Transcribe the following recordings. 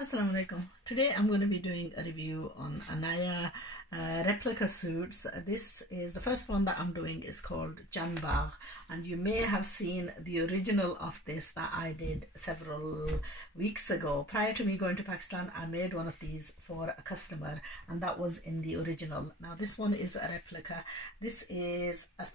Assalamu alaikum. Today I'm going to be doing a review on Anaya replica suits. This is the first one that I'm doing is called Janbar, and you may have seen the original of this that I did several weeks ago. Prior to me going to Pakistan, I made one of these for a customer, and that was in the original. Now this one is a replica. This is a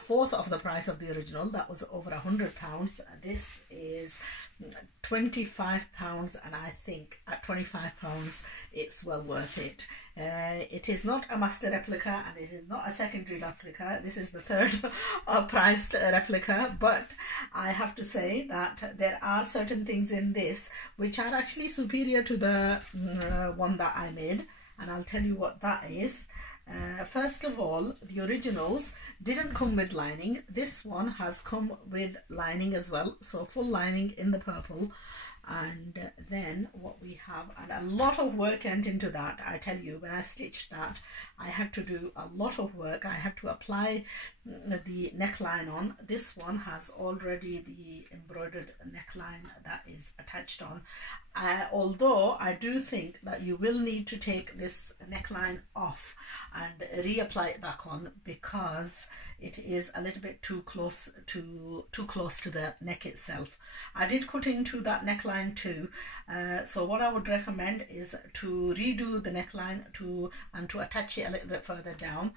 fourth of the price of the original. That was over £100. This is £25, and I think at £25 it's well worth it. It is not a master replica, and it is not a secondary replica. This is the third priced replica, but I have to say that there are certain things in this which are actually superior to the one that I made, and I'll tell you what that is. First of all, the originals didn't come with lining. This one has come with lining as well, so full lining in the purple. And then what we have, and a lot of work went into that. I tell you, when I stitched that, I had to do a lot of work. I had to apply the neckline on. This one has already the embroidered neckline that is attached on. Although I do think that you will need to take this neckline off and reapply it back on, because it is a little bit too close to the neck itself. I did cut into that neckline too, so what I would recommend is to redo the neckline and to attach it a little bit further down.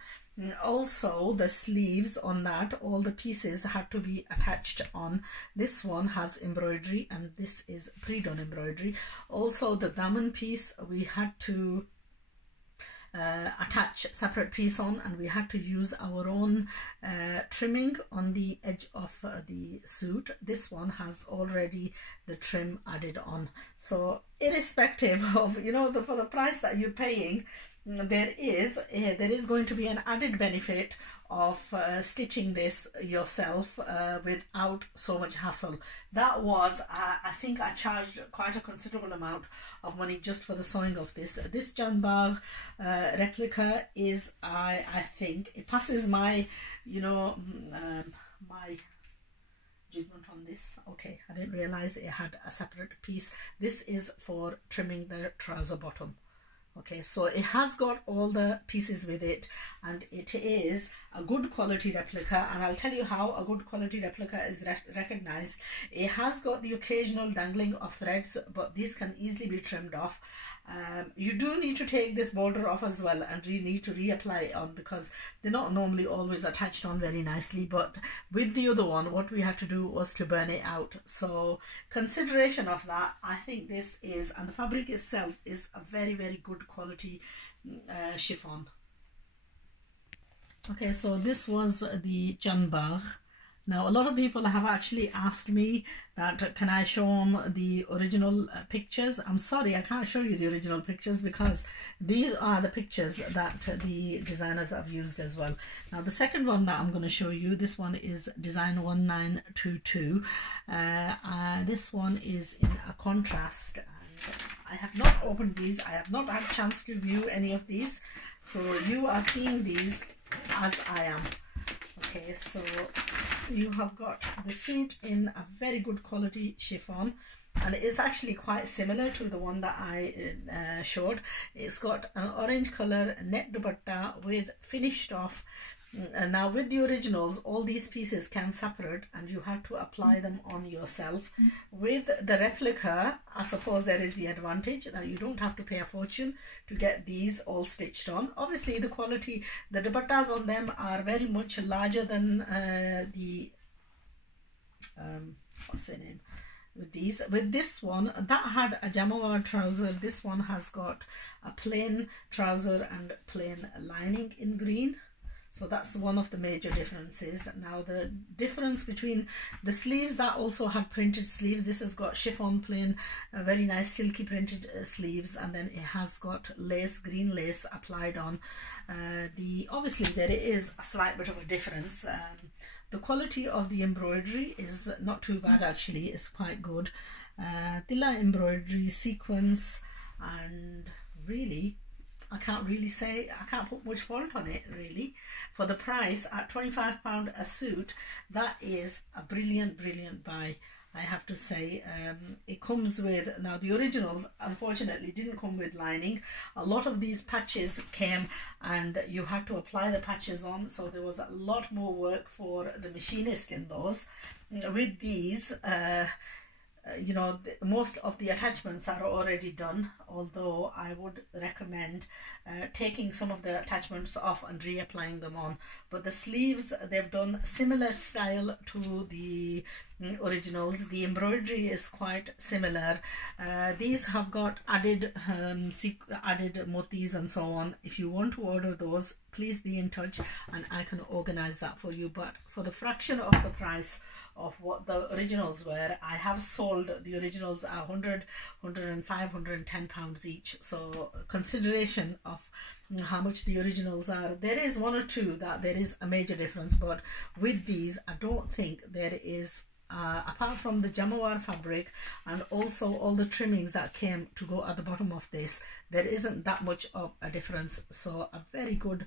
Also, the sleeves on that, all the pieces had to be attached on. This one has embroidery, and this is pre-done embroidery. Also, the daman piece we had to attach separate piece on, and we had to use our own trimming on the edge of the suit. This one has already the trim added on. So irrespective of, for the price that you're paying, there is going to be an added benefit of stitching this yourself without so much hassle. That was, I think I charged quite a considerable amount of money just for the sewing of this. This Janbar replica is, I think, it passes my, my judgment on this. Okay, I didn't realize it had a separate piece. This is for trimming the trouser bottom. Okay, so it has got all the pieces with it, and it is a good quality replica, and I'll tell you how a good quality replica is recognized. It has got the occasional dangling of threads, but these can easily be trimmed off. You do need to take this border off as well, and you need to reapply it on, because they're not normally always attached on very nicely. But with the other one, what we had to do was to burn it out. So consideration of that, I think this is, and the fabric itself is a very, very good quality chiffon. Okay, so this was the Janbar. Now, a lot of people have actually asked me that can I show them the original pictures. I'm sorry, I can't show you the original pictures, because these are the pictures that the designers have used as well. Now, the second one that I'm going to show you, this one is design 1922. This one is in a contrast. I have not opened these. I have not had a chance to view any of these. So you are seeing these as I am. Okay, so you have got the suit in a very good quality chiffon, and it's actually quite similar to the one that I showed. It's got an orange color net dupatta with finished off. And now with the originals, all these pieces came separate, and you had to apply them on yourself. With the replica, I suppose there is the advantage that you don't have to pay a fortune to get these all stitched on. Obviously, the quality, the dupattas on them are very much larger than the what's their name? With this one, that had a jamawar trouser. This one has got a plain trouser and plain lining in green. So that's one of the major differences. Now, the difference between the sleeves, that also had printed sleeves. This has got chiffon plain, very nice silky printed sleeves, and then it has got lace, green lace applied on. Obviously there is a slight bit of a difference. The quality of the embroidery is not too bad actually, it's quite good. Tilla embroidery, sequence, and really I can't put much fault on it really. For the price at £25 a suit, that is a brilliant buy. I have to say. It comes with, now the originals unfortunately didn't come with lining. A lot of these patches came and you had to apply the patches on, so there was a lot more work for the machinist in those. With these, you know, most of the attachments are already done, although I would recommend taking some of the attachments off and reapplying them on. But the sleeves, they've done similar style to the originals. The embroidery is quite similar. These have got added added motifs and so on. If you want to order those, please be in touch and I can organize that for you. But for the fraction of the price of what the originals were, I have sold the originals at 100, 105, 110 pounds each. So consideration of how much the originals are. There is one or two that there is a major difference, but with these I don't think there is, apart from the jamawar fabric and also all the trimmings that came to go at the bottom of this, there isn't that much of a difference. So a very good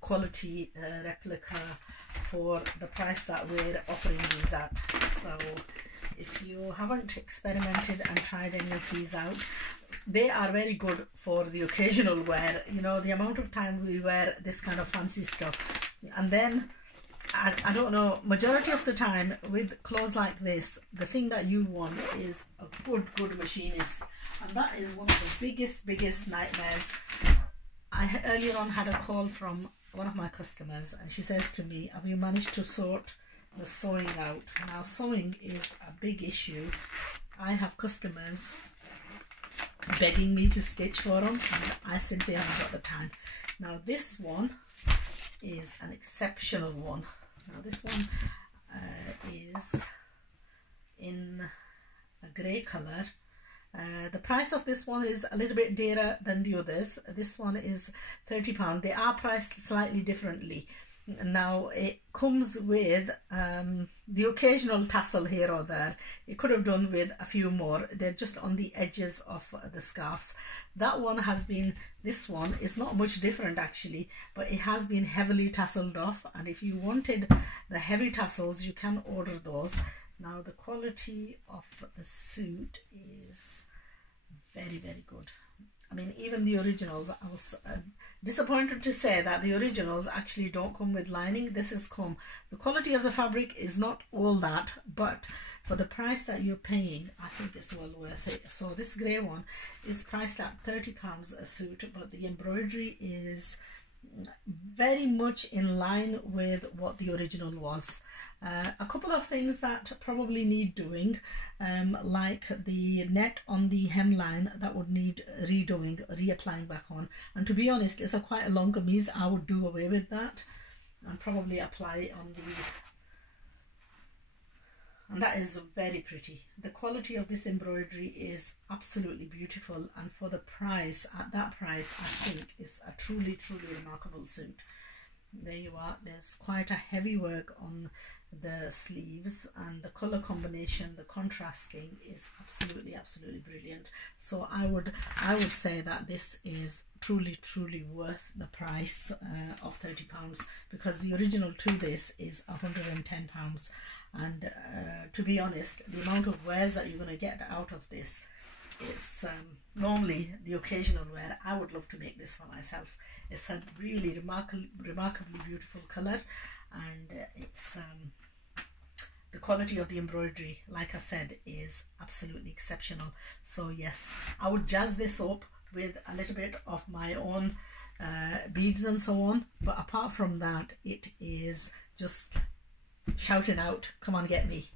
quality replica for the price that we're offering these at. So if you haven't experimented and tried any of these out, they are very good for the occasional wear. You know, the amount of time we wear this kind of fancy stuff, and then I don't know, majority of the time with clothes like this, the thing that you want is a good machinist, and that is one of the biggest nightmares. I earlier on had a call from one of my customers and she says to me, have you managed to sort the sewing out? Now sewing is a big issue. I have customers begging me to stitch for them and I simply haven't got the time. Now this one is an exceptional one. Now this one is in a grey colour. The price of this one is a little bit dearer than the others. This one is £30. They are priced slightly differently. Now it comes with the occasional tassel here or there. It could have done with a few more. They're just on the edges of the scarves. That one has been, this one is not much different actually, but it has been heavily tasseled off, and if you wanted the heavy tassels you can order those. Now the quality of the suit is very good. I mean, even the originals, I was disappointed to say that the originals actually don't come with lining. This has come. The quality of the fabric is not all that, but for the price that you're paying, I think it's well worth it. So this grey one is priced at £30 a suit, but the embroidery is very much in line with what the original was. A couple of things that probably need doing, like the net on the hemline, that would need redoing, reapplying back on, and to be honest, it's quite a long kameez. I would do away with that and probably apply on the, and that is very pretty. The quality of this embroidery is absolutely beautiful, and for the price, at that price, I think it's a truly remarkable suit. There you are. There's quite a heavy work on the sleeves, and the color combination, the contrasting is absolutely brilliant. So I would say that this is truly worth the price of £30, because the original to this is £110. And to be honest, the amount of wears that you're going to get out of this, it's normally the occasional wear. I would love to make this for myself. It's a really remarkably beautiful color, and it's the quality of the embroidery, like I said, is absolutely exceptional. So yes, I would jazz this up with a little bit of my own beads and so on, but apart from that, it is just shouting out, come on, get me.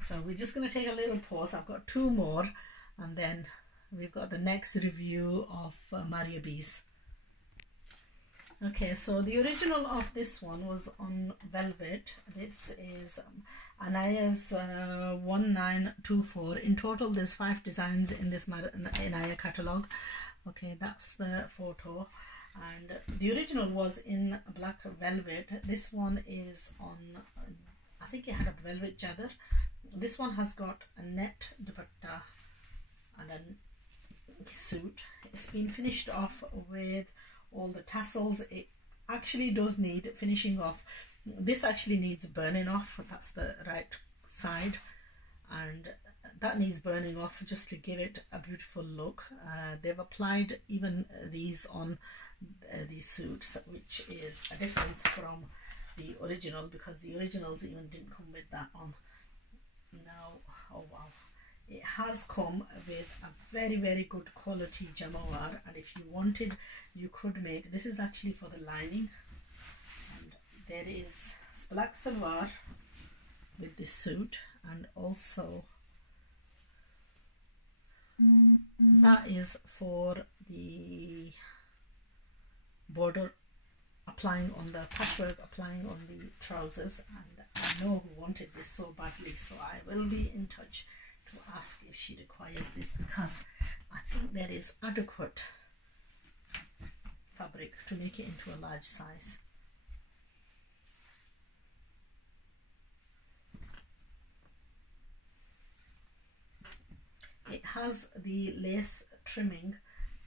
So we're just going to take a little pause. I've got two more, and then we've got the next review of Maria Bees. Okay, so the original of this one was on velvet. This is Anaya's 1924. In total there's 5 designs in this Anaya catalogue. Okay, that's the photo, and the original was in black velvet. This one is on, I think it had a velvet chadar. This one has got a net dupatta and a suit. It's been finished off with all the tassels. It actually does need finishing off. This actually needs burning off. That's the right side. and that needs burning off just to give it a beautiful look. They've applied even these on these suits, which is a difference from the original, because the originals even didn't come with that on. Now, oh wow, it has come with a very good quality jamawar, and if you wanted you could make, this is actually for the lining, and there is black salwar with this suit, and also that is for the border applying on the patchwork, applying on the trousers, and I know who wanted this so badly, so I will be in touch to ask if she requires this, because I think there is adequate fabric to make it into a large size. It has the lace trimming.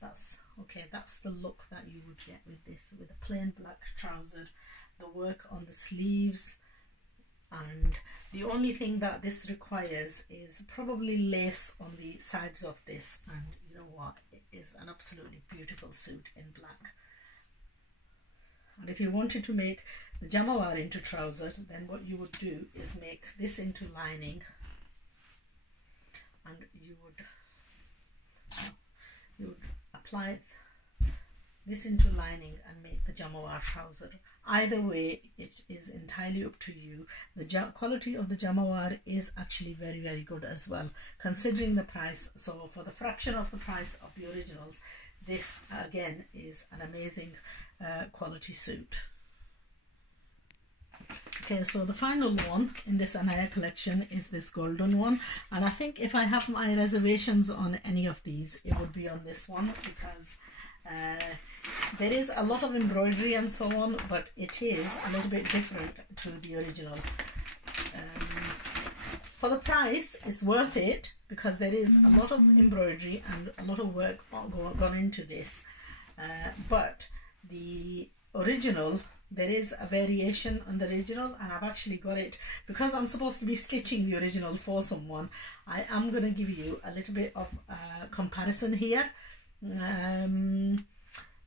That's okay, that's the look that you would get with this, with a plain black trouser, the work on the sleeves, and the only thing that this requires is probably lace on the sides of this, and you know what, it is an absolutely beautiful suit in black. And if you wanted to make the jamawar into trouser, then what you would do is make this into lining, and you would apply this into lining and make the jamawar trouser. Either way, it is entirely up to you. The quality of the jamawar is actually very good as well, considering the price. So for the fraction of the price of the originals, this again is an amazing quality suit. Okay, so the final one in this Anaya collection is this golden one, and I think if I have my reservations on any of these, it would be on this one, because there is a lot of embroidery and so on, but it is a little bit different to the original. For the price, it's worth it, because there is a lot of embroidery and a lot of work gone into this, but the original, there is a variation on the original, and I've actually got it, because I'm supposed to be stitching the original for someone. I am going to give you a little bit of comparison here.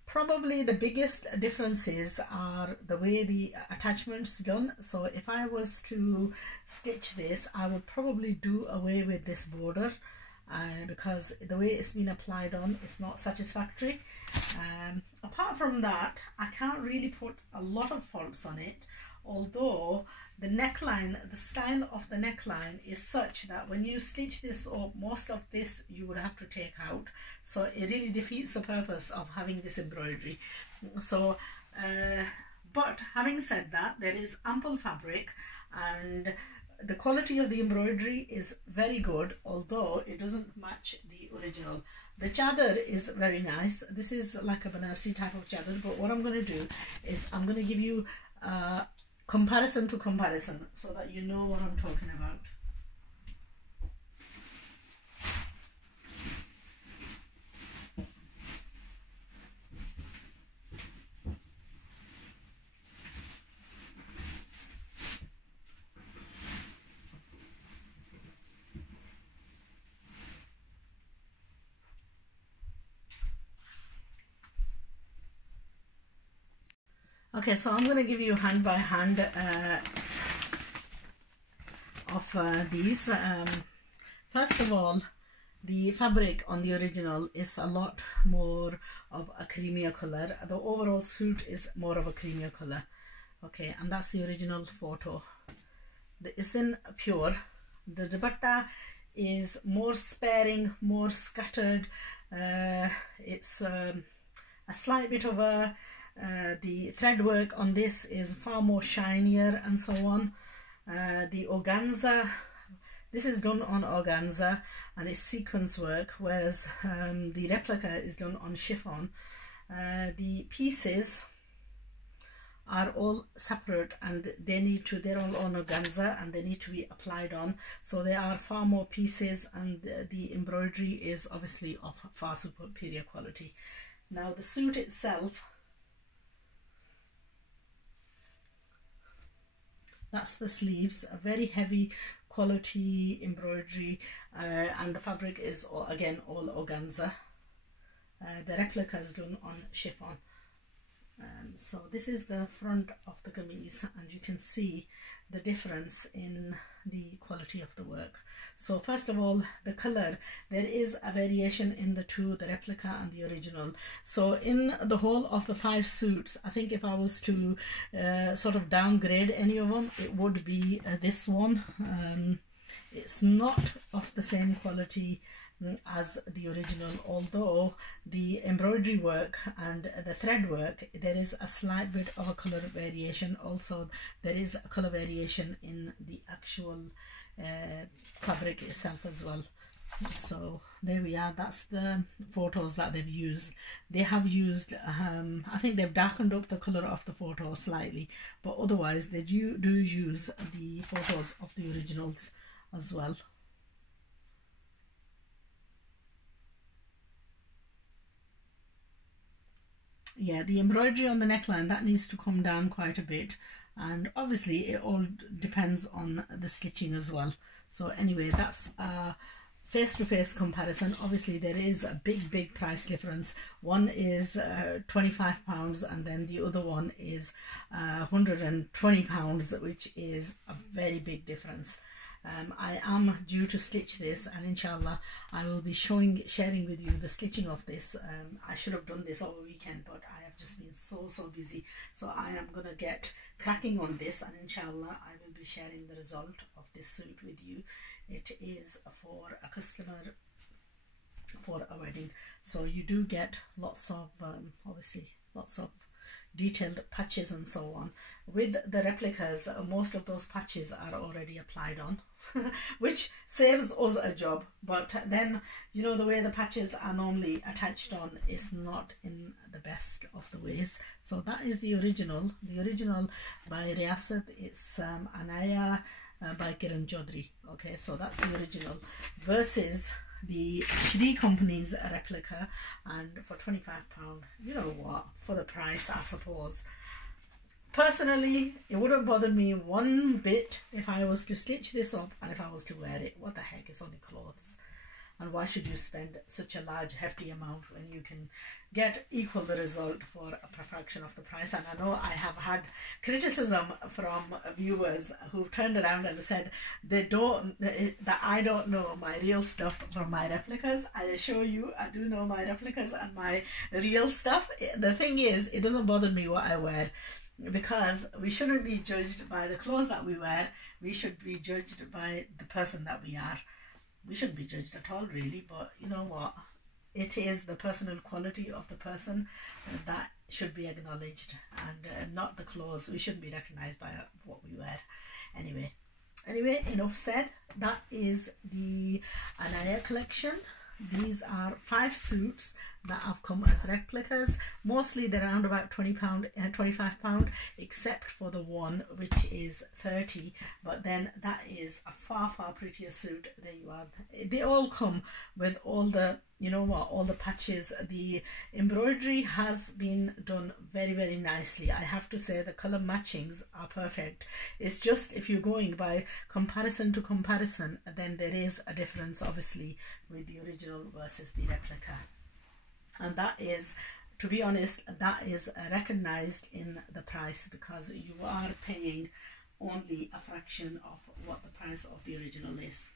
Probably the biggest differences are the way the attachment's done. So if I was to stitch this, I would probably do away with this border, because the way it's been applied on is not satisfactory. Apart from that, I can't really put a lot of faults on it, although the neckline, the style of the neckline is such that when you stitch this up, most of this you would have to take out, so it really defeats the purpose of having this embroidery. So but having said that, there is ample fabric, and the quality of the embroidery is very good, although it doesn't match the original. The chadar is very nice. This is like a Banarsi type of chadar, but what I'm going to do is I'm going to give you comparison to comparison so that you know what I'm talking about. Okay, so I'm going to give you hand by hand of these. First of all, the fabric on the original is a lot more of a creamier color. The overall suit is more of a creamier color. Okay, and that's the original photo. It's in pure. The dupatta is more sparing, more scattered. It's a slight bit of a the thread work on this is far more shinier and so on. The organza, this is done on organza and it's sequence work, whereas the replica is done on chiffon. The pieces are all separate and they're all on organza and they need to be applied on, so there are far more pieces, and the embroidery is obviously of far superior quality. Now the suit itself, that's the sleeves, a very heavy quality embroidery, and the fabric is again all organza. The replica is done on chiffon. So this is the front of the kameez, and you can see the difference in the quality of the work. So first of all, the color, there is a variation in the two, the replica and the original. So in the whole of the 5 suits, I think if I was to sort of downgrade any of them, it would be this one. It's not of the same quality as the original, although the embroidery work and the thread work, there is a slight bit of a color variation. Also there is a color variation in the actual fabric itself as well. So there we are, that's the photos that they've used. They have used I think they've darkened up the color of the photo slightly, but otherwise they do use the photos of the originals as well. Yeah, the embroidery on the neckline, that needs to come down quite a bit, and obviously it all depends on the stitching as well. So anyway, that's a face-to-face comparison. Obviously there is a big price difference. One is £25 and then the other one is £120, which is a very big difference. I am due to stitch this, and inshallah I will be sharing with you the stitching of this. I should have done this over weekend, but I have just been so busy. So I am going to get cracking on this, and inshallah I will be sharing the result of this suit with you. It is for a customer for a wedding, so you do get lots of obviously lots of detailed patches and so on. With the replicas, most of those patches are already applied on which saves us a job, but then you know the way the patches are normally attached on is not in the best of the ways. So that is the original by Riyasat. It's Anaya by Kirran Choudry. Okay, so that's the original versus the Choudry company's replica, and for £25, you know what, for the price, I suppose. Personally, it wouldn't bother me one bit if I was to stitch this up and if I was to wear it. What the heck, it's only clothes. And why should you spend such a large hefty amount when you can get equal the result for a fraction of the price? And I know I have had criticism from viewers who've turned around and said that I don't know my real stuff from my replicas. I assure you, I do know my replicas and my real stuff. The thing is, it doesn't bother me what I wear, because we shouldn't be judged by the clothes that we wear. We should be judged by the person that we are. We shouldn't be judged at all, really, but you know what, it is the personal quality of the person that should be acknowledged, and not the clothes. We shouldn't be recognized by what we wear. Anyway, enough said. That is the Anaya collection. These are 5 suits that have come as replicas. Mostly they're around about £20 and £25, except for the one which is 30, but then that is a far prettier suit. There you are. They all come with all the, you know what, all the patches. The embroidery has been done very nicely. I have to say the color matchings are perfect. It's just if you're going by comparison to comparison, then there is a difference obviously with the original versus the replica. And that is, to be honest, that is recognized in the price, because you are paying only a fraction of what the price of the original is.